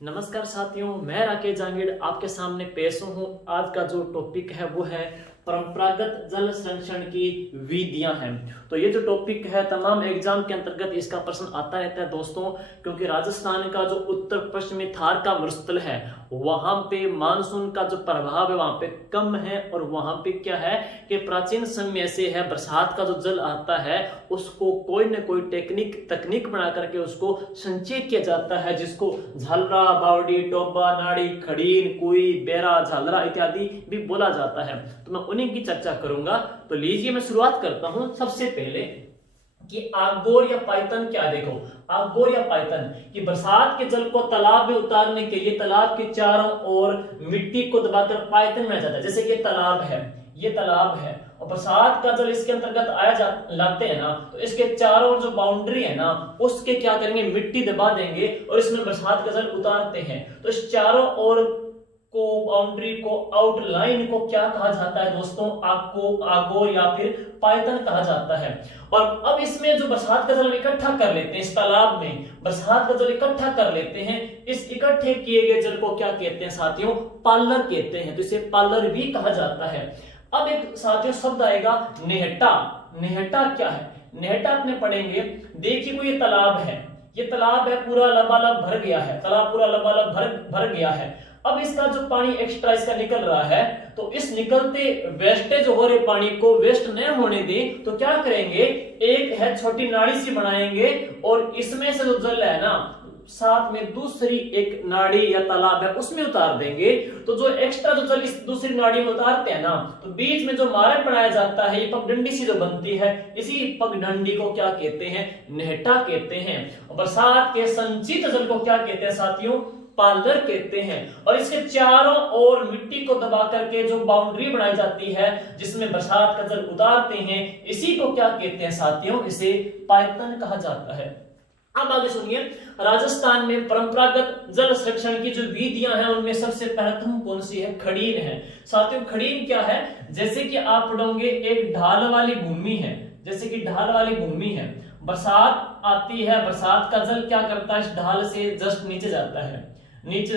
नमस्कार साथियों, मैं राकेश जांगीड़ आपके सामने पेश हूँ। आज का जो टॉपिक है वो है परंपरागत जल संरक्षण की विधियां हैं। तो ये जो टॉपिक है तमाम एग्जाम के अंतर्गत इसका प्रश्न आता रहता है दोस्तों, क्योंकि राजस्थान का जो उत्तर पश्चिमी थार का मरुस्थल है वहां पे मानसून का जो प्रभाव है वहां पे कम है, और वहां पे क्या है कि प्राचीन समय से है बरसात का जो जल आता है उसको कोई न कोई तकनीक बना करके उसको संचय किया जाता है, जिसको झालरा, बावड़ी, टोबा, नाड़ी, खड़ीन, कुई, बेरा, झालरा इत्यादि भी बोला जाता है। तो मैं उन्हीं की चर्चा करूंगा। तो लीजिए मैं शुरुआत करता हूं सबसे पहले कि आगोर या पाइथन क्या। देखो, आगोर या पाइथन कि बरसात के जल को तालाब में उतारने के लिए तालाब के चारों ओर मिट्टी को दबाकर पाइथन बनाया जाता है। जैसे कि तालाब है, ये तालाब है और बरसात का जल इसके अंतर्गत लाते हैं ना, तो इसके चारों ओर जो बाउंड्री है ना उसके क्या करेंगे, मिट्टी दबा देंगे और इसमें बरसात का जल उतारते हैं। तो इस चारों ओर को बाउंड्री को, आउटलाइन को क्या कहा जाता है दोस्तों, आपको आगोर या फिर पाइथन कहा जाता है। और अब इसमें जो बरसात का जल इकट्ठा कर लेते हैं, इस तालाब में बरसात का जल इकट्ठा कर लेते हैं, इस इकट्ठे किए गए जल को क्या कहते हैं साथियों, पालर कहते हैं। तो इसे पालर भी कहा जाता है। अब एक साथियों शब्द आएगा नेहटा। नेहटा क्या है, नेहटा अपने पढ़ेंगे। देखिए कोई ये तालाब है, ये तालाब है पूरा लबालब भर गया है, तालाब पूरा लबालब भर गया है। अब इसका जो पानी एक्स्ट्रा इसका निकल रहा है, तो इस निकलते वेस्टेज हो रहे पानी को वेस्ट न होने दें तो क्या करेंगे, एक है छोटी नाड़ी सी बनाएंगे और इसमें से जो जल है ना साथ में दूसरी एक नाड़ी या तालाब है उसमें उतार देंगे। तो जो एक्स्ट्रा जो जल इस दूसरी नाड़ी में उतारते हैं ना, तो बीच में जो मार्ग बनाया जाता है, ये पगडंडी सी जो बनती है, इसी पगडंडी को क्या कहते हैं, नेहटा कहते हैं। बरसात के संचित जल को क्या कहते हैं साथियों, पालर कहते हैं। और इसके चारों ओर मिट्टी को दबा करके जो बाउंड्री बनाई जाती है जिसमें बरसात का जल उतारते हैं, इसी को क्या कहते हैं साथियों, इसे पाइथन कहा जाता है। अब आगे सुनिए, राजस्थान में परंपरागत जल संरक्षण की जो विधियां हैं उनमें सबसे प्रथम कौन सी है, खड़ीन है। साथियों खड़ीन क्या है, जैसे कि आप पढ़ोगे एक ढाल वाली भूमि है, जैसे कि ढाल वाली भूमि है, बरसात आती है, बरसात का जल क्या करता है, इस ढाल से जस्ट नीचे जाता है, नीचे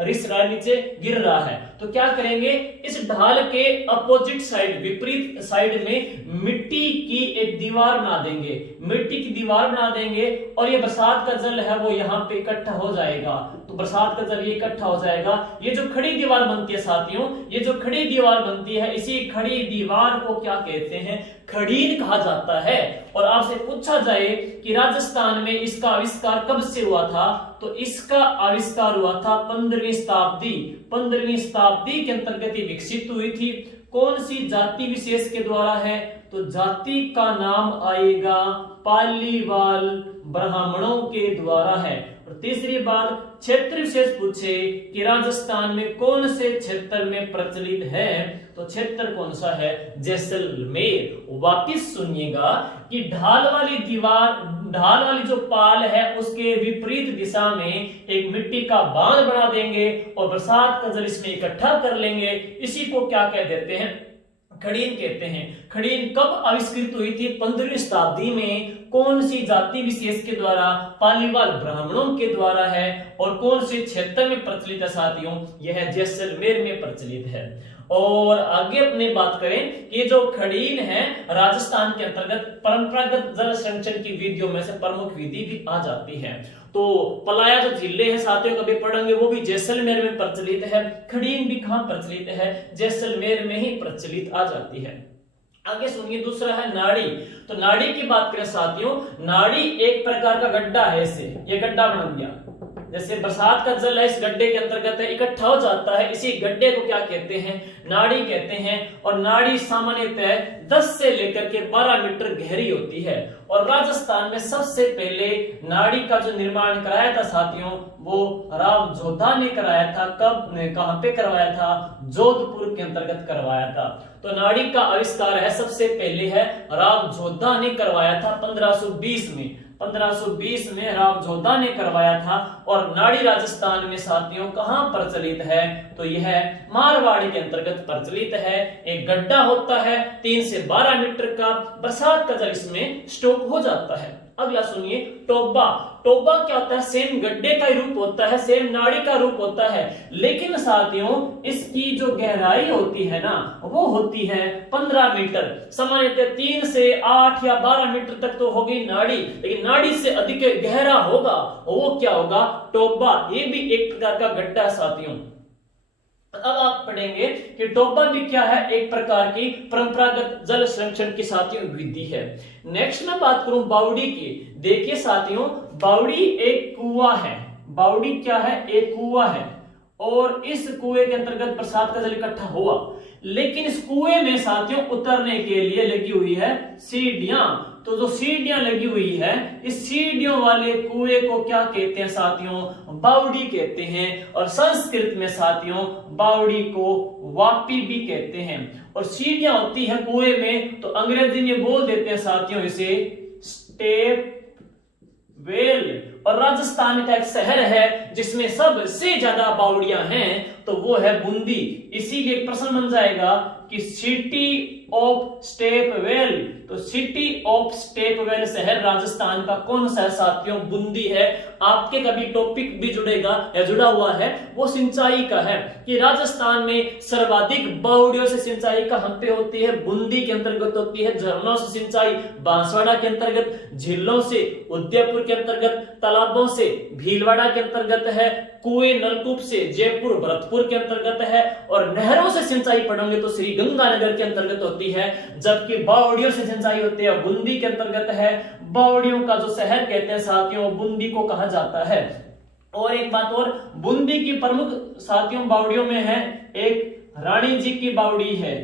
रिस रहा है, नीचे गिर रहा है। तो क्या करेंगे, इस ढाल के अपोजिट साइड, विपरीत साइड में मिट्टी की एक दीवार बना देंगे, मिट्टी की दीवार बना देंगे और ये बरसात का जल है वो यहाँ पे इकट्ठा हो जाएगा। तो बरसात का जल ये इकट्ठा हो जाएगा। ये जो खड़ी दीवार बनती है साथियों, ये जो खड़ी दीवार बनती है, इसी खड़ी दीवार को क्या कहते हैं, खड़ीन कहा जाता है। और आपसे पूछा जाए कि राजस्थान में इसका आविष्कार कब से हुआ था, तो इसका आविष्कार हुआ था 15वीं शताब्दी, 15वीं शताब्दी के अंतर्गत ये विकसित हुई थी। कौन सी जाति विशेष के द्वारा है, तो जाति का नाम आएगा पालीवाल ब्राह्मणों के द्वारा है। और तीसरी बात, क्षेत्र विशेष पूछे कि राजस्थान में कौन से क्षेत्र में प्रचलित है, तो क्षेत्र कौन सा है, जैसलमेर। वापिस सुनिएगा कि ढाल वाली दीवार, ढाल वाली जो पाल है उसके विपरीत दिशा में एक मिट्टी का बांध बना देंगे और बरसात का जल इसमें इकट्ठा कर लेंगे, इसी को क्या कह देते हैं, खड़ीन कहते हैं। खड़ीन कब आविष्कृत हुई थी, 15वीं शताब्दी में। कौन सी जाति विशेष के द्वारा, पालीवाल ब्राह्मणों के द्वारा है। और कौन से क्षेत्र में प्रचलित है साथियों, यह जैसलमेर में प्रचलित है। और आगे अपने बात करें कि जो खड़ीन है राजस्थान के अंतर्गत परंपरागत जल संरक्षण की विधियों में से प्रमुख विधि भी आ जाती है। तो पलाया जो जिले हैं साथियों कभी पढ़ेंगे वो भी जैसलमेर में प्रचलित है, खड़ीन भी कहां प्रचलित है, जैसलमेर में ही प्रचलित आ जाती है। आगे सुनिए, दूसरा है नाड़ी। तो नाड़ी की बात करें साथियों, नाड़ी एक प्रकार का गड्ढा है, इसे ये गड्ढा बन गया, जैसे बरसात का जल है इस गड्ढे के अंतर्गत इकट्ठा हो जाता है, इसी गड्ढे को क्या कहते हैं, नाड़ी कहते हैं। और नाड़ी सामान्यतः 10 से लेकर के 12 मीटर गहरी होती है। और राजस्थान में सबसे पहले नाड़ी का जो निर्माण कराया था साथियों, वो राव जोधा ने कराया था। कब, कहां पे करवाया था, जोधपुर के अंतर्गत करवाया था। तो नाड़ी का आविष्कार है सबसे पहले है राव जोधा ने करवाया था 1520 में, 1520 में राव जोधा ने करवाया था। और नाड़ी राजस्थान में साथियों कहां प्रचलित है, तो यह मारवाड़ी के अंतर्गत प्रचलित है। एक गड्ढा होता है 3 से 12 मीटर का, बरसात का जल इसमें स्टॉक हो जाता है। अब यह सुनिए, टोबा। टोबा क्या होता है? सेम गड्ढे का ही रूप होता है, सेम नाड़ी का रूप होता है, लेकिन साथियों इसकी जो गहराई होती है ना वो होती है 15 मीटर। सामान्यतः 3 से 8 या 12 मीटर तक तो होगी नाड़ी, लेकिन नाड़ी से अधिक गहरा होगा वो क्या होगा? टोबा। ये भी एक प्रकार का गड्ढा साथियों। अब आप पढ़ेंगे कि टोबा भी क्या है? एक प्रकार की परंपरागत जल संरक्षण की साथियों विधि है। नेक्स्ट मैं बात करूं बावड़ी की। देखिए साथियों, बावड़ी एक कुआं है। बावड़ी क्या है? एक कुआं है, और इस कुएं के अंतर्गत बरसात का जल इकट्ठा हुआ, लेकिन इस कुएं में साथियों उतरने के लिए लगी हुई है सीढ़ियां। तो जो सीढ़ियां लगी हुई है, इस सीढ़ियों वाले कुएं को क्या कहते हैं साथियों? बावड़ी कहते हैं। और संस्कृत में साथियों बावड़ी को वापी भी कहते हैं। और सीढ़ियां होती है कुएं में, तो अंग्रेजी में बोल देते हैं साथियों इसे स्टेप वेल। और राजस्थान का एक शहर है जिसमें सबसे ज्यादा बावड़ियां हैं, तो वो है बूंदी। इसीलिए प्रश्न बन जाएगा कि सिटी ऑफ स्टेप वेल। तो सिटी ऑफ स्टेप वेल शहर राजस्थान का कौन सा है साथियों? बूंदी है। आपके कभी टॉपिक भी जुड़ेगा या जुड़ा हुआ है वो सिंचाई का है कि राजस्थान में सर्वाधिक बावड़ियों से सिंचाई कहां पे होती है? बूंदी के अंतर्गत होती है। झरनों से सिंचाई बांसवाड़ा के अंतर्गत, झीलों से उदयपुर के अंतर्गत, तालाबों से भीलवाड़ा के अंतर्गत है, कुएं नलकूप से जयपुर भरतपुर के अंतर्गत है, और नहरों से सिंचाई पढ़ोगे तो श्री गंगानगर के अंतर्गत होती है। जबकि बावड़ियों से सिंचाई होती है बूंदी के अंतर्गत है। बावड़ियों का जो शहर कहते हैं साथियों बूंदी को कहा जाता है। और एक बात और, बूंदी की प्रमुख साथियों बावड़ियों में है, एक रानी जी की बावड़ी है,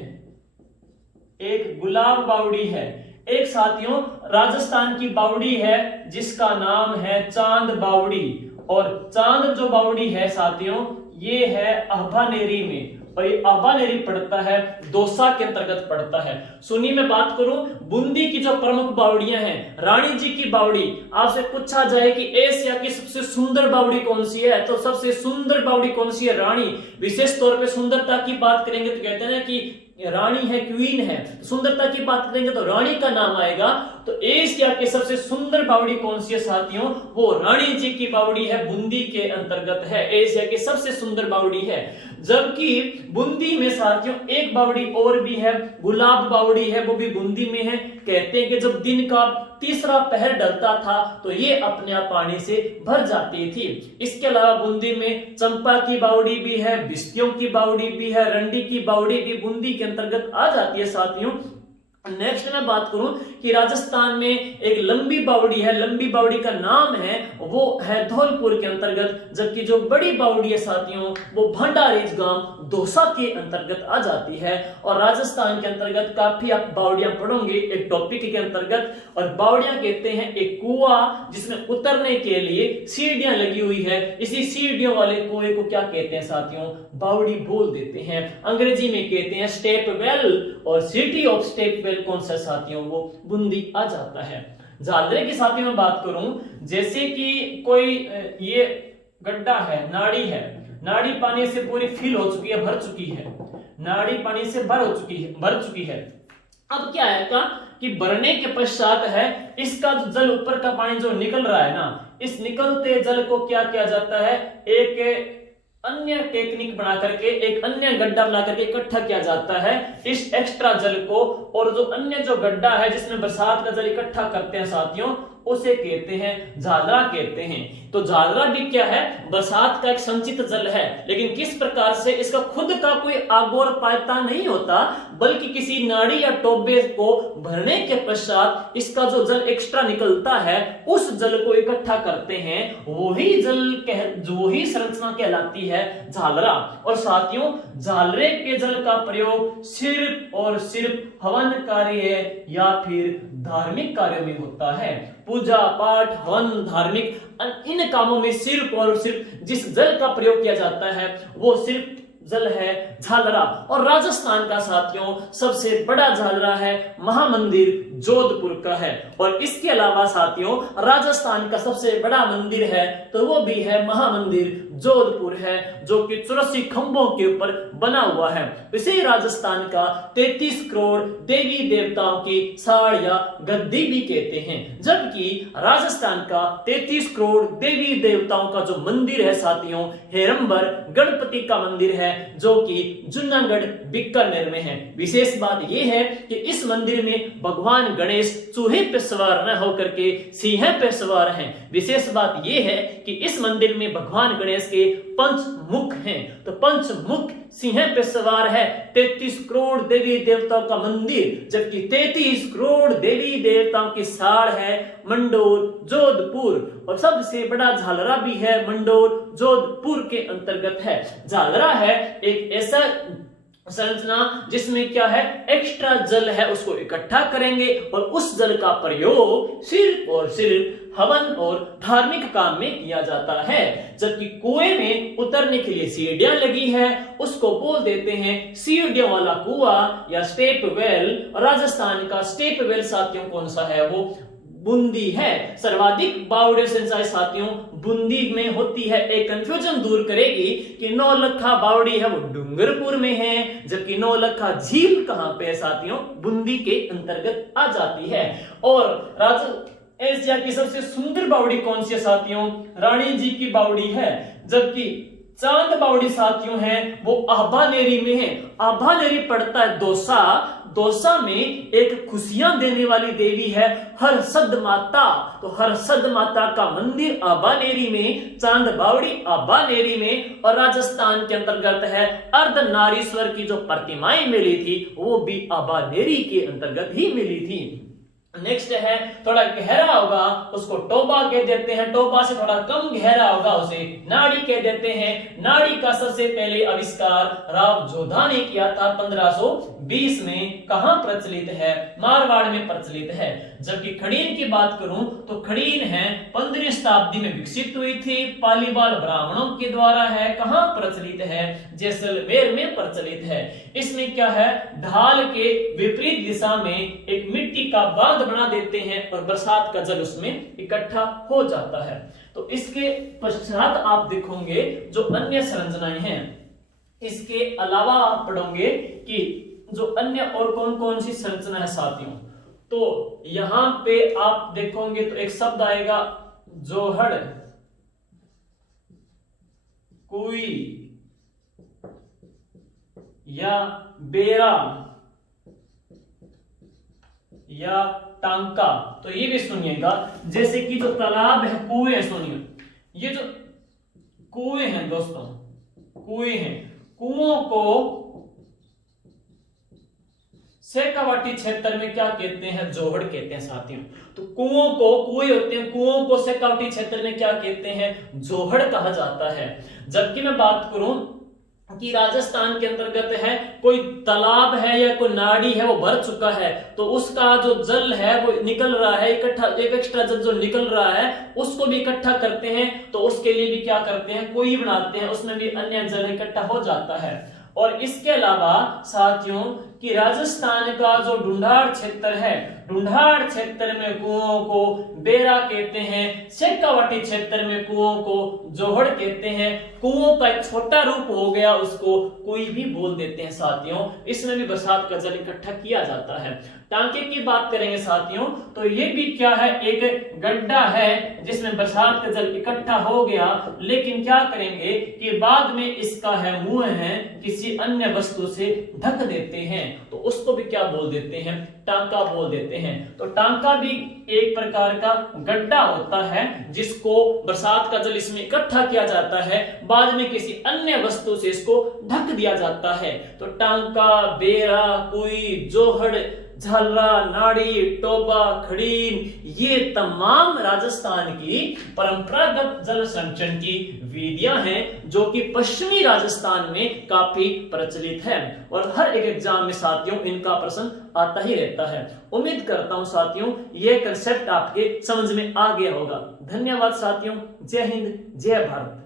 एक गुलाब बावड़ी है, एक साथियों राजस्थान की बावड़ी है जिसका नाम है चांद बावड़ी। और चांद जो बावड़ी है साथियों ये है अभानेरी में, और ये अभानेरी पड़ता है दौसा के अंतर्गत पड़ता है। सुनिए मैं बात करूं बूंदी की जो प्रमुख बावड़ियां हैं, रानी जी की बावड़ी। आपसे पूछा जाए कि एशिया की सबसे सुंदर बावड़ी कौन सी है, तो सबसे सुंदर बावड़ी कौन सी है? रानी। विशेष तौर पे सुंदरता की बात करेंगे तो कहते हैं ना कि रानी है, क्वीन है। सुंदरता की बात करेंगे तो रानी का नाम आएगा। तो एशिया की सबसे सुंदर बावड़ी कौन सी है साथियों? वो रानी जी की बावड़ी है, बूंदी के अंतर्गत है, एशिया की सबसे सुंदर बावड़ी है। जबकि बूंदी में साथियों एक बावड़ी और भी है, गुलाब बावड़ी है, वो भी बूंदी में है। कहते हैं कि जब दिन का तीसरा पहर डलता था तो ये अपने आप पानी से भर जाती थी। इसके अलावा बूंदी में चंपा की बावड़ी भी है, बिस्तियों की बावड़ी भी है, रंडी की बावड़ी भी बूंदी के अंतर्गत आ जाती है साथियों। नेक्स्ट मैं बात करूं कि राजस्थान में एक लंबी बावड़ी है, लंबी बावड़ी का नाम है वो है धौलपुर के अंतर्गत। जबकि जो बड़ी बावड़ी है साथियों वो भंडारेज गांव दौसा के अंतर्गत आ जाती है। और राजस्थान के अंतर्गत काफी आप बावड़ियां पढ़ोगे एक टॉपिक के अंतर्गत। और बावड़ियां कहते हैं एक कुआं जिसमें उतरने के लिए सीढ़ियां लगी हुई है। इसी सीढ़ियों वाले कुएं को क्या कहते हैं साथियों? बावड़ी बोल देते हैं। अंग्रेजी में कहते हैं स्टेप वेल। और सिटी ऑफ स्टेप वेल कौन सा साथियों? वो बूंदी आ जाता है। झालरे की साथियों में बात करूं, जैसे कि कोई ये गड्ढा है, नाड़ी है, नाड़ी पानी से पूरी फिल हो चुकी है, भर चुकी है, नाड़ी पानी से भर चुकी है। अब क्या है कि भरने के पश्चात है इसका जो जल ऊपर का पानी जो निकल रहा है ना, इस निकलते जल को क्या किया जाता है? एक अन्य टेक्निक बना करके, एक अन्य गड्ढा बना करके इकट्ठा किया जाता है इस एक्स्ट्रा जल को। और जो अन्य जो गड्ढा है जिसमें बरसात का जल इकट्ठा करते हैं साथियों उसे कहते हैं झालरा कहते हैं। तो झालरा भी क्या है? बरसात का एक संचित जल है। लेकिन किस प्रकार से? इसका खुद का कोई आगोर पायता नहीं होता, बल्कि किसी नाड़ी या टोबे को भरने के पश्चात इसका जो जल एक्स्ट्रा निकलता है उस जल को इकट्ठा करते हैं, वही वही संरचना कहलाती है झालरा। और साथियों झालरे के जल का प्रयोग सिर्फ और सिर्फ हवन कार्य या फिर धार्मिक कार्यों में होता है। पूजा पाठ, हवन, धार्मिक इन कामों में सिर्फ और सिर्फ जिस जल का प्रयोग किया जाता है वो सिर्फ जल है झालरा। और राजस्थान का साथियों सबसे बड़ा झालरा है महामंदिर जोधपुर का है। और इसके अलावा साथियों राजस्थान का सबसे बड़ा मंदिर है तो वो भी है महामंदिर जोधपुर है, जो कि 84 खंभों के ऊपर बना हुआ है। इसे राजस्थान का 33 करोड़ देवी देवताओं की साड़ या गद्दी भी कहते हैं। जबकि राजस्थान का 33 करोड़ देवी देवताओं का जो मंदिर है साथियों हेरंबर गणपति का मंदिर है, जो कि जूनागढ़ बीकानेर में है। विशेष बात यह है कि इस मंदिर में भगवान गणेश चूहे पे सवार न होकर के सिंह पे सवार हैं। विशेष बात यह है कि इस मंदिर में भगवान गणेश के पंचमुख हैं, तो पंचमुख सिंह पे सवार है। 33 करोड़ देवी देवताओं का मंदिर, जबकि 33 करोड़ देवी देवताओं की साड़ है मंडोर जोधपुर। और सबसे बड़ा झालरा भी है मंडोर जोधपुर के अंतर्गत है। झालरा है एक ऐसा संरचना जिसमें क्या है एक्स्ट्रा जल है उसको इकट्ठा करेंगे और उस जल का प्रयोग सिर्फ और सिर्फ हवन और धार्मिक काम में किया जाता है। जबकि कुएं में उतरने के लिए सीढ़ियां लगी है, उसको बोल देते हैं सीढ़ियों वाला कुआं या स्टेप वेल। राजस्थान का स्टेप वेल साथियों कौन सा है, वो बूंदी है। सर्वाधिक बावड़े सिंचाई साथियों बूंदी में होती है। एक कंफ्यूजन दूर करेगी कि नौलखा बावड़ी है वो डूंगरपुर में है, जबकि नौलखा झील कहां पे है साथियों, बूंदी के अंतर्गत आ जाती है। और एशिया की सबसे सुंदर बावड़ी कौन सी है साथियों, रानी जी की बावड़ी है। जबकि चांद बावड़ी साथियों है वो आभानेरी में है। आभानेरी पड़ता है दौसा, दौसा में एक खुशियां देने वाली देवी है हरसद माता। तो हरसद माता का मंदिर आभानेरी में, चांद बावड़ी आभानेरी में। और राजस्थान के अंतर्गत है अर्धनारीश्वर की जो प्रतिमाएं मिली थी वो भी आभानेरी के अंतर्गत ही मिली थी। नेक्स्ट है थोड़ा गहरा होगा उसको टोबा कह देते हैं, टोबा से थोड़ा कम गहरा होगा उसे नाड़ी कह देते हैं। नाड़ी का सबसे पहले आविष्कार राव जोधा ने किया था 1520 में। कहां प्रचलित है, मारवाड़ में प्रचलित है। जबकि खड़ीन की बात करूं तो खड़ीन है 15वीं शताब्दी में विकसित हुई थी, पालीवाल ब्राह्मणों के द्वारा है। कहां प्रचलित है, जैसलमेर में प्रचलित है। इसमें क्या है, ढाल के विपरीत दिशा में एक मिट्टी का बांध बना देते हैं और बरसात का जल उसमें इकट्ठा हो जाता है। तो इसके पश्चात आप देखोगे जो अन्य संरचनाएं हैं, इसके अलावा आप पढ़ोगे कि जो अन्य और कौन कौन सी संरचना है साथियों। तो यहां पे आप देखोगे तो एक शब्द आएगा जोहड़, कुई या बेरा या टांका। तो ये भी सुनिएगा, जैसे कि जो तालाब है कुएं, सुनिए ये जो कुएं हैं दोस्तों, कुएं हैं, कुओं को शेखावाटी क्षेत्र में क्या कहते हैं, जोहड़ कहते हैं साथियों। तो कुओं को, कुएं होते हैं, कुओं को शेखावाटी क्षेत्र में क्या कहते हैं, जोहड़ कहा जाता है। जबकि मैं बात करूं कि राजस्थान के अंतर्गत है कोई तालाब है या कोई नाड़ी है वो भर चुका है, तो उसका जो जल है वो निकल रहा है इकट्ठा, एक एक्स्ट्रा जल जो निकल रहा है उसको भी इकट्ठा करते हैं। तो उसके लिए भी क्या करते हैं, कुई बनाते हैं, उसमें भी अन्य जल इकट्ठा हो जाता है। और इसके अलावा साथियों कि राजस्थान का जो ढूंढाड़ क्षेत्र है, ढूंढाड़ क्षेत्र में कुओं को बेरा कहते हैं, शेखावाटी क्षेत्र में कुओं को जोहड़ कहते हैं। कुओं का एक छोटा रूप हो गया, उसको कोई भी बोल देते हैं साथियों। इसमें भी बरसात का जल इकट्ठा किया जाता है। टांके की बात करेंगे साथियों तो ये भी क्या है, एक गड्ढा है जिसमें बरसात का जल इकट्ठा हो गया, लेकिन क्या करेंगे कि बाद में इसका है मुंह है किसी अन्य वस्तु से ढक देते हैं, तो उसको भी क्या बोल देते हैं, टांका बोल देते हैं। तो टांका भी एक प्रकार का गड्ढा होता है जिसको बरसात का जल इसमें इकट्ठा किया जाता है, बाद में किसी अन्य वस्तु से इसको ढक दिया जाता है। तो टांका, बेरा, कुई, जोहड़, झालरा, नाड़ी, टोबा, खड़ीन, ये तमाम राजस्थान की परंपरागत जल संचयन की विधियां हैं जो कि पश्चिमी राजस्थान में काफी प्रचलित है। और हर एक एग्जाम में साथियों इनका प्रश्न आता ही रहता है। उम्मीद करता हूं साथियों ये कंसेप्ट आपके समझ में आ गया होगा। धन्यवाद साथियों। जय हिंद, जय भारत।